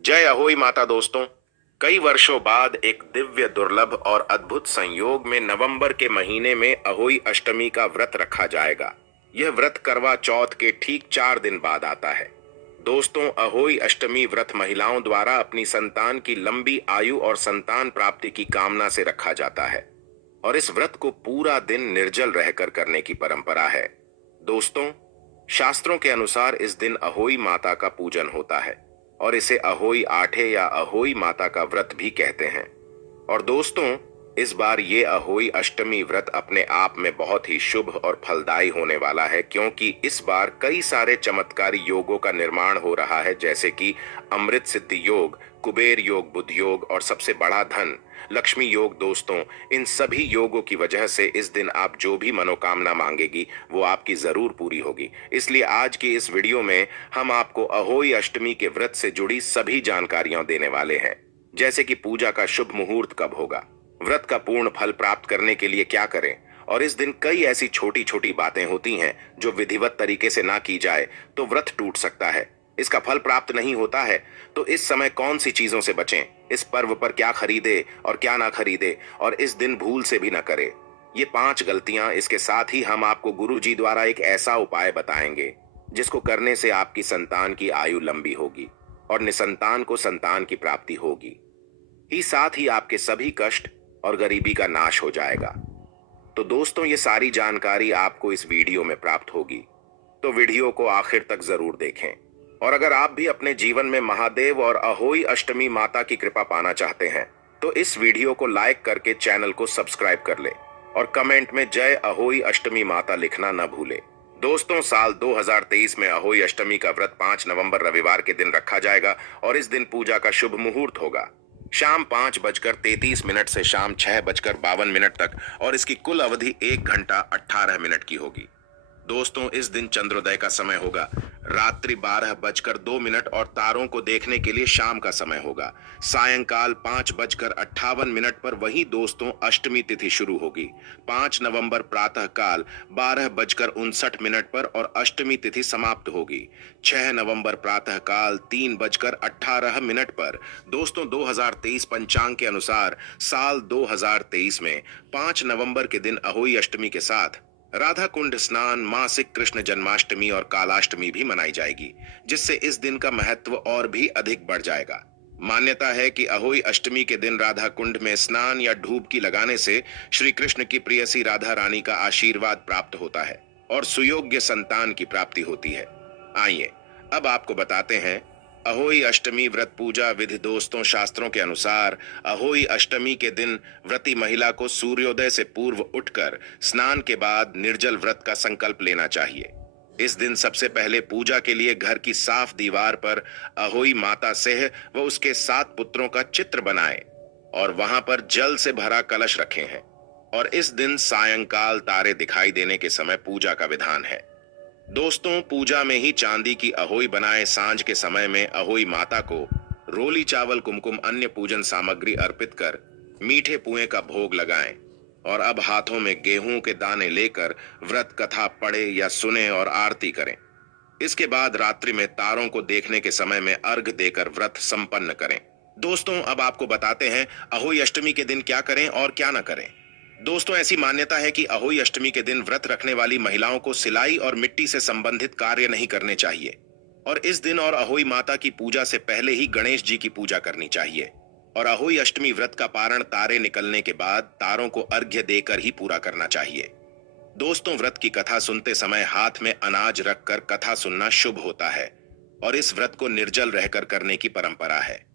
जय अहोई माता दोस्तों। कई वर्षों बाद एक दिव्य दुर्लभ और अद्भुत संयोग में नवंबर के महीने में अहोई अष्टमी का व्रत रखा जाएगा। यह व्रत करवा चौथ के ठीक 4 दिन बाद आता है। दोस्तों, अहोई अष्टमी व्रत महिलाओं द्वारा अपनी संतान की लंबी आयु और संतान प्राप्ति की कामना से रखा जाता है और इस व्रत को पूरा दिन निर्जल रहकर करने की परंपरा है। दोस्तों, शास्त्रों के अनुसार इस दिन अहोई माता का पूजन होता है और इसे अहोई आठे या अहोई माता का व्रत भी कहते हैं। और दोस्तों, इस बार ये अहोई अष्टमी व्रत अपने आप में बहुत ही शुभ और फलदायी होने वाला है, क्योंकि इस बार कई सारे चमत्कारी योगों का निर्माण हो रहा है, जैसे कि अमृत सिद्धि योग, कुबेर योग, बुध योग और सबसे बड़ा धन लक्ष्मी योग। दोस्तों, इन सभी योगों की वजह से इस दिन आप जो भी मनोकामना मांगेगी वो आपकी जरूर पूरी होगी। इसलिए आज की इस वीडियो में हम आपको अहोई अष्टमी के व्रत से जुड़ी सभी जानकारियां देने वाले हैं, जैसे कि पूजा का शुभ मुहूर्त कब होगा, व्रत का पूर्ण फल प्राप्त करने के लिए क्या करें, और इस दिन कई ऐसी छोटी छोटी बातें होती हैं जो विधिवत तरीके से ना की जाए तो व्रत टूट सकता है, इसका फल प्राप्त नहीं होता है। तो इस समय कौन सी चीजों से बचें, इस पर्व पर क्या खरीदे और क्या ना खरीदे, और इस दिन भूल से भी ना करे। ये 5 गलतियां, इसके साथ ही हम आपको गुरु जी द्वारा एक ऐसा उपाय बताएंगे जिसको करने से आपकी संतान की आयु लंबी होगी और निसंतान को संतान की प्राप्ति होगी ही, साथ ही आपके सभी कष्ट और गरीबी का नाश हो जाएगा। तो दोस्तों, ये सारी जानकारी आपको इस वीडियो में प्राप्त होगी, तो वीडियो को आखिर तक जरूर देखें। और अगर आप भी अपने जीवन में महादेव और अहोई अष्टमी माता की कृपा पाना चाहते हैं तो इस वीडियो को लाइक करके चैनल को सब्सक्राइब कर ले और कमेंट में जय अहोई अष्टमी माता लिखना न भूले। दोस्तों, साल 2023 में अहोई अष्टमी का व्रत 5 नवंबर रविवार के दिन रखा जाएगा और इस दिन पूजा का शुभ मुहूर्त होगा शाम 5:33 से शाम 6:52 तक, और इसकी कुल अवधि 1 घंटा 18 मिनट की होगी। दोस्तों, इस दिन चंद्रोदय का समय होगा रात्रि 12:02 और तारों को देखने के लिए शाम का समय होगा सायंकाल 5:58 पर। वही दोस्तों, अष्टमी तिथि शुरू होगी 5 नवंबर प्रातः काल 12:59 पर और अष्टमी तिथि समाप्त होगी 6 नवंबर प्रातः काल 3:18 पर। दोस्तों, 2023 पंचांग के अनुसार साल 2023 में 5 नवंबर के दिन अहोई अष्टमी के साथ राधा कुंड स्नान, मासिक कृष्ण जन्माष्टमी और कालाष्टमी भी मनाई जाएगी, जिससे इस दिन का महत्व और भी अधिक बढ़ जाएगा। मान्यता है कि अहोई अष्टमी के दिन राधा कुंड में स्नान या डुबकी लगाने से श्री कृष्ण की प्रियसी राधा रानी का आशीर्वाद प्राप्त होता है और सुयोग्य संतान की प्राप्ति होती है। आइए अब आपको बताते हैं अहोई अष्टमी व्रत पूजा विधि। दोस्तों, शास्त्रों के अनुसार अहोई अष्टमी के दिन व्रती महिला को सूर्योदय से पूर्व उठकर स्नान के बाद निर्जल व्रत का संकल्प लेना चाहिए। इस दिन सबसे पहले पूजा के लिए घर की साफ दीवार पर अहोई माता सेह व उसके 7 पुत्रों का चित्र बनाएं और वहां पर जल से भरा कलश रखे हैं। और इस दिन सायंकाल तारे दिखाई देने के समय पूजा का विधान है। दोस्तों, पूजा में ही चांदी की अहोई बनाए सांझ के समय में अहोई माता को रोली चावल, कुमकुम, अन्य पूजन सामग्री अर्पित कर मीठे पुए का भोग लगाएं। और अब हाथों में गेहूं के दाने लेकर व्रत कथा पढ़े या सुने और आरती करें। इसके बाद रात्रि में तारों को देखने के समय में अर्घ देकर व्रत संपन्न करें। दोस्तों, अब आपको बताते हैं अहोई अष्टमी के दिन क्या करें और क्या न करें। दोस्तों, ऐसी मान्यता है कि अहोई अष्टमी के दिन व्रत रखने वाली महिलाओं को सिलाई और मिट्टी से संबंधित कार्य नहीं करने चाहिए और इस दिन और अहोई माता की पूजा से पहले ही गणेश जी की पूजा करनी चाहिए। और अहोई अष्टमी व्रत का पारण तारे निकलने के बाद तारों को अर्घ्य देकर ही पूरा करना चाहिए। दोस्तों, व्रत की कथा सुनते समय हाथ में अनाज रखकर कथा सुनना शुभ होता है और इस व्रत को निर्जल रहकर करने की परंपरा है।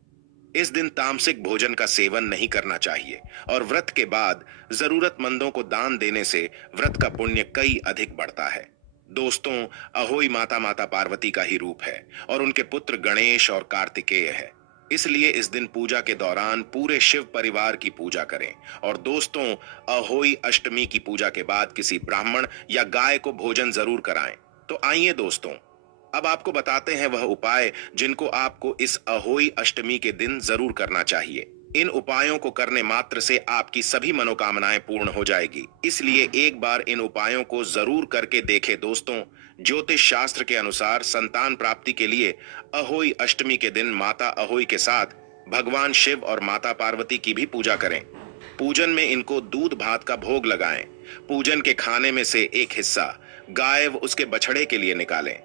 इस दिन तामसिक भोजन का सेवन नहीं करना चाहिए और व्रत के बाद जरूरतमंदों को दान देने से व्रत का पुण्य कई अधिक बढ़ता है। दोस्तों, अहोई माता माता पार्वती का ही रूप है और उनके पुत्र गणेश और कार्तिकेय है, इसलिए इस दिन पूजा के दौरान पूरे शिव परिवार की पूजा करें। और दोस्तों, अहोई अष्टमी की पूजा के बाद किसी ब्राह्मण या गाय को भोजन जरूर कराएं। तो आइए दोस्तों, अब आपको बताते हैं वह उपाय जिनको आपको इस अहोई अष्टमी के दिन जरूर करना चाहिए। इन उपायों को करने मात्र से आपकी सभी मनोकामनाएं पूर्ण हो जाएगी, इसलिए एक बार इन उपायों को जरूर करके देखें। दोस्तों, ज्योतिष शास्त्र के अनुसार संतान प्राप्ति के लिए अहोई अष्टमी के दिन माता अहोई के साथ भगवान शिव और माता पार्वती की भी पूजा करें। पूजन में इनको दूध भात का भोग लगाएं। पूजन के खाने में से एक हिस्सा गाय व उसके बछड़े के लिए निकालें।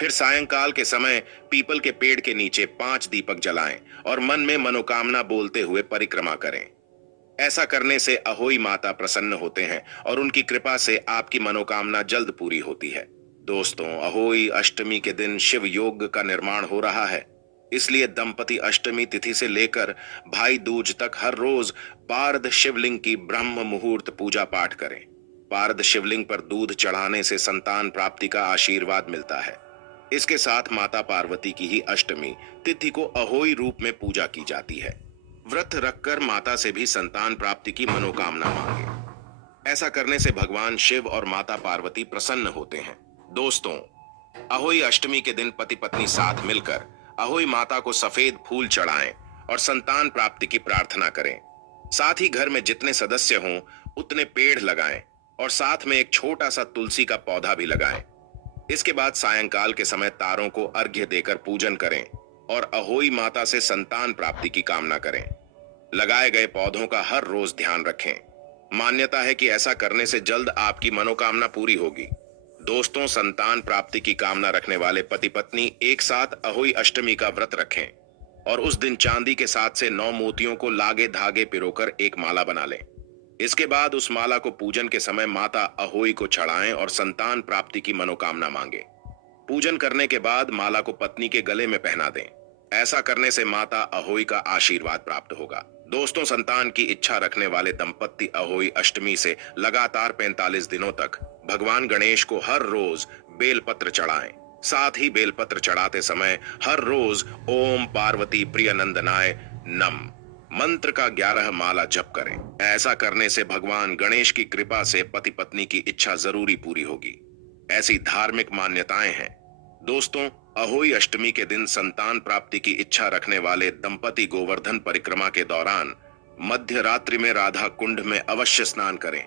फिर सायंकाल के समय पीपल के पेड़ के नीचे 5 दीपक जलाएं और मन में मनोकामना बोलते हुए परिक्रमा करें। ऐसा करने से अहोई माता प्रसन्न होते हैं और उनकी कृपा से आपकी मनोकामना जल्द पूरी होती है। दोस्तों, अहोई अष्टमी के दिन शिव योग का निर्माण हो रहा है, इसलिए दंपति अष्टमी तिथि से लेकर भाई दूज तक हर रोज पारद शिवलिंग की ब्रह्म मुहूर्त पूजा पाठ करें। पारद शिवलिंग पर दूध चढ़ाने से संतान प्राप्ति का आशीर्वाद मिलता है। इसके साथ माता पार्वती की ही अष्टमी तिथि को अहोई रूप में पूजा की जाती है। व्रत रखकर माता से भी संतान प्राप्ति की मनोकामना मांगे। ऐसा करने से भगवान शिव और माता पार्वती प्रसन्न होते हैं। दोस्तों, अहोई अष्टमी के दिन पति पत्नी साथ मिलकर अहोई माता को सफेद फूल चढ़ाएं और संतान प्राप्ति की प्रार्थना करें। साथ ही घर में जितने सदस्य हों उतने पेड़ लगाएं और साथ में एक छोटा सा तुलसी का पौधा भी लगाएं। इसके बाद सायंकाल के समय तारों को अर्घ्य देकर पूजन करें और अहोई माता से संतान प्राप्ति की कामना करें। लगाए गए पौधों का हर रोज ध्यान रखें। मान्यता है कि ऐसा करने से जल्द आपकी मनोकामना पूरी होगी। दोस्तों, संतान प्राप्ति की कामना रखने वाले पति पत्नी एक साथ अहोई अष्टमी का व्रत रखें और उस दिन चांदी के साथ से 9 मोतियों को लागे धागे पिरोकर एक माला बना लें। इसके बाद उस माला को पूजन के समय माता अहोई को चढ़ाएं और संतान प्राप्ति की मनोकामना मांगे। पूजन करने के बाद माला को पत्नी के गले में पहना दें। ऐसा करने से माता अहोई का आशीर्वाद प्राप्त होगा। दोस्तों, संतान की इच्छा रखने वाले दंपत्ति अहोई अष्टमी से लगातार 45 दिनों तक भगवान गणेश को हर रोज बेलपत्र चढ़ाएं। साथ ही बेलपत्र चढ़ाते समय हर रोज ओम पार्वती प्रियनंदनाय नम मंत्र का 11 माला जप करें। ऐसा करने से भगवान गणेश की कृपा से पति पत्नी की इच्छा जरूरी पूरी होगी। ऐसी धार्मिक मान्यताएं हैं। दोस्तों, अहोई अष्टमी के दिन संतान प्राप्ति की इच्छा रखने वाले दंपति गोवर्धन परिक्रमा के दौरान मध्य रात्रि में राधा कुंड में अवश्य स्नान करें।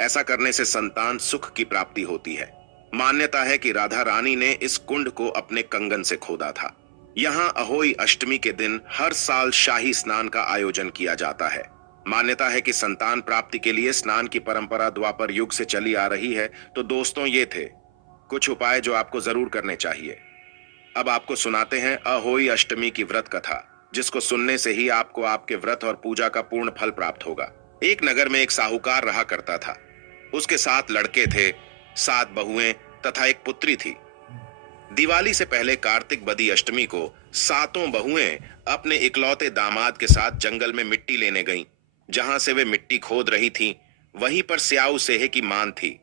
ऐसा करने से संतान सुख की प्राप्ति होती है। मान्यता है कि राधा रानी ने इस कुंड को अपने कंगन से खोदा था। यहाँ अहोई अष्टमी के दिन हर साल शाही स्नान का आयोजन किया जाता है। मान्यता है कि संतान प्राप्ति के लिए स्नान की परंपरा द्वापर युग से चली आ रही है। तो दोस्तों, ये थे कुछ उपाय जो आपको जरूर करने चाहिए। अब आपको सुनाते हैं अहोई अष्टमी की व्रत कथा, जिसको सुनने से ही आपको आपके व्रत और पूजा का पूर्ण फल प्राप्त होगा। एक नगर में एक साहूकार रहा करता था। उसके 7 लड़के थे, 7 बहुएं तथा एक पुत्री थी। दिवाली से पहले कार्तिक बदी अष्टमी को 7 बहुएं अपने इकलौते दामाद के साथ जंगल में मिट्टी लेने गईं। जहां से वे मिट्टी खोद रही थीं, वहीं पर स्याऊ सेहे की मान थी।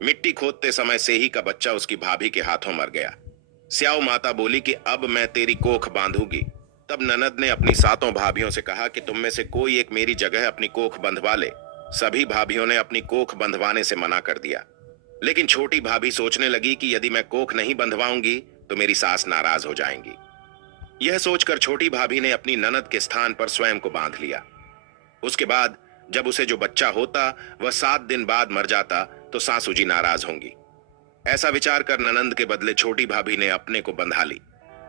मिट्टी खोदते समय सेही का बच्चा उसकी भाभी के हाथों मर गया। स्याऊ माता बोली कि अब मैं तेरी कोख बांधूंगी। तब ननद ने अपनी 7 भाभियों से कहा कि तुम में से कोई एक मेरी जगह अपनी कोख बंधवा ले। सभी भाभियों ने अपनी कोख बंधवाने से मना कर दिया, लेकिन छोटी भाभी सोचने लगी कि यदि मैं कोख नहीं बंधवाऊंगी तो मेरी सास नाराज हो जाएंगी। यह सोचकर छोटी भाभी ने अपनी ननद के स्थान पर स्वयं को बांध लिया। उसके बाद जब उसे जो बच्चा होता वह 7 दिन बाद मर जाता तो सासू जी नाराज होंगी। ऐसा विचार कर ननंद के बदले छोटी भाभी ने अपने को बंधा ली।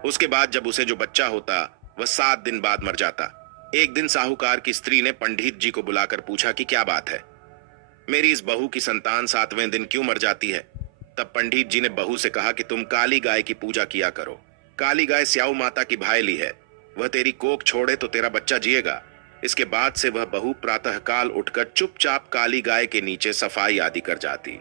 उसके बाद जब उसे जो बच्चा होता वह 7 दिन बाद मर जाता। एक दिन साहूकार की स्त्री ने पंडित जी को बुलाकर पूछा कि क्या बात है, मेरी इस बहू की संतान 7वें दिन क्यों मर जाती है। तब पंडित जी ने बहू से कहा कि तुम काली गाय की पूजा किया करो। काली गाय स्याऊ माता की भायली है, वह तेरी कोख छोड़े तो तेरा बच्चा जिएगा। इसके बाद से वह बहू प्रातःकाल उठकर चुपचाप काली गाय के नीचे सफाई आदि कर जाती।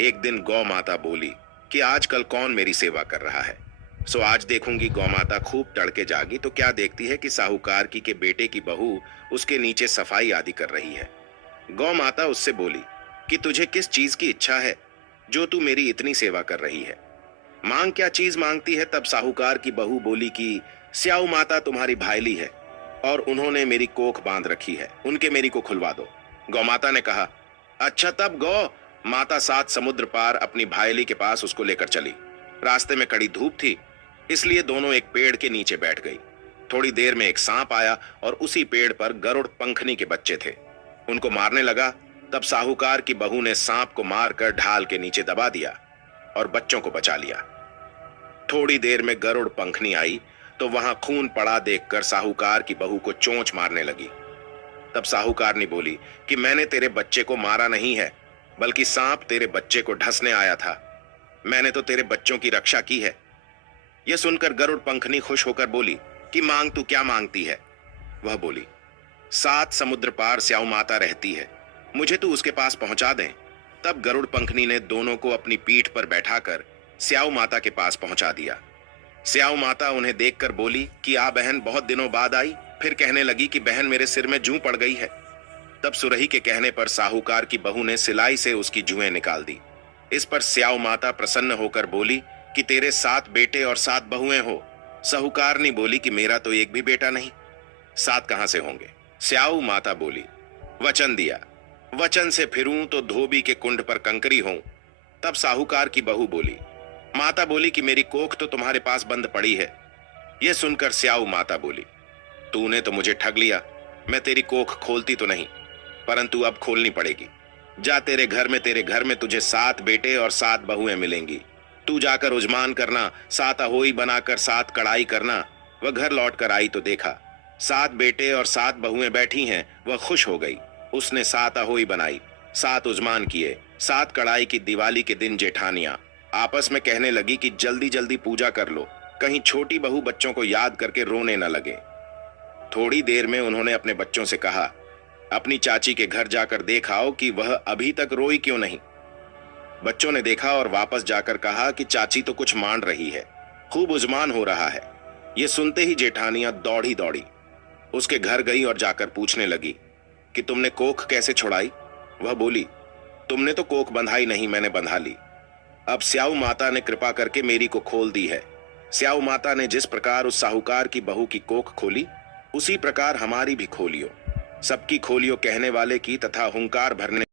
एक दिन गौ माता बोली कि आजकल कौन मेरी सेवा कर रहा है। सो आज देखूंगी। गौ माता खूब तड़के जागी तो क्या देखती है कि साहूकार की के बेटे की बहू उसके नीचे सफाई आदि कर रही है। गौ माता उससे बोली कि तुझे किस चीज की इच्छा है जो तू मेरी इतनी सेवा कर रही है, मांग क्या चीज मांगती है। तब साहूकार की बहू बोली कि स्याऊ माता तुम्हारी भाईली है और उन्होंने मेरी कोख बांध रखी है, उनके मेरी को खुलवा दो। गौ माता ने कहा अच्छा। तब गौ माता 7 समुद्र पार अपनी भाईली के पास उसको लेकर चली। रास्ते में कड़ी धूप थी, इसलिए दोनों एक पेड़ के नीचे बैठ गई। थोड़ी देर में एक सांप आया और उसी पेड़ पर गरुड़ पंखनी के बच्चे थे, उनको मारने लगा। तब साहूकार की बहू ने सांप को मारकर ढाल के नीचे दबा दिया। और बच्चों को बचा लिया। थोड़ी देर में गरुड़ पंखनी आई तो वहां खून पड़ा देखकर साहूकार की बहू को चोंच मारने लगी। तब साहूकारनी बोली कि मैंने तेरे बच्चे को मारा नहीं है, बल्कि सांप तेरे बच्चे को ढसने आया था। मैंने तो तेरे बच्चों की रक्षा की है। यह सुनकर गरुड़ पंखनी खुश होकर बोली कि मांग, तू क्या मांगती है? वह बोली, 7 समुद्र पार स्याऊ माता रहती है, मुझे तू उसके पास पहुंचा दे। तब गरुड़ पंखनी ने दोनों को अपनी पीठ पर बैठाकर स्याऊ माता के पास पहुंचा दिया। स्याऊ माता उन्हें देखकर बोली कि आ बहन, बहुत दिनों बाद आई। फिर कहने लगी कि बहन, मेरे सिर में जूं पड़ गई है। तब सुरही के कहने पर साहूकार की बहू ने सिलाई से उसकी जुएं निकाल दी। इस पर स्याऊ माता प्रसन्न होकर बोली कि तेरे 7 बेटे और 7 बहुएं हो। साहूकारनी बोली कि मेरा तो एक भी बेटा नहीं, 7 कहां से होंगे? स्याऊ माता बोली, वचन दिया, वचन से फिरूं तो धोबी के कुंड पर कंकरी हों। तब साहूकार की बहू बोली, माता बोली कि मेरी कोख तो तुम्हारे पास बंद पड़ी है। यह सुनकर स्याऊ माता बोली, तूने तो मुझे ठग लिया, मैं तेरी कोख खोलती तो नहीं, परंतु अब खोलनी पड़ेगी। जा, तेरे घर में तुझे 7 बेटे और 7 बहुएं मिलेंगी। तू जाकर उजमान करना, 7 अहोई बनाकर 7 कड़ाई करना। वह घर लौट कर आई तो देखा 7 बेटे और 7 बहुएं बैठी हैं। वह खुश हो गई। उसने 7 अहोई बनाई, 7 उजमान किए। 7 कड़ाई की दिवाली के दिन जेठानियां आपस में कहने लगी कि जल्दी जल्दी पूजा कर लो, कहीं छोटी बहू बच्चों को याद करके रोने न लगे। थोड़ी देर में उन्होंने अपने बच्चों से कहा, अपनी चाची के घर जाकर देखाओ कि वह अभी तक रोई क्यों नहीं। बच्चों ने देखा और वापस जाकर कहा कि चाची तो कुछ मान रही है, खूब उजमान हो रहा है। ये सुनते ही जेठानियां दौड़ी दौड़ी उसके घर गई और जाकर पूछने लगी कि तुमने कोख कैसे छुड़ाई? वह बोली, तुमने तो कोख बंधाई नहीं, मैंने बंधा ली। अब स्याऊ माता ने कृपा करके मेरी को खोल दी है। स्याऊ माता ने जिस प्रकार उस साहूकार की बहू की कोख खोली, उसी प्रकार हमारी भी खोलियो। सबकी खोलियो कहने वाले की तथा हुंकार भरने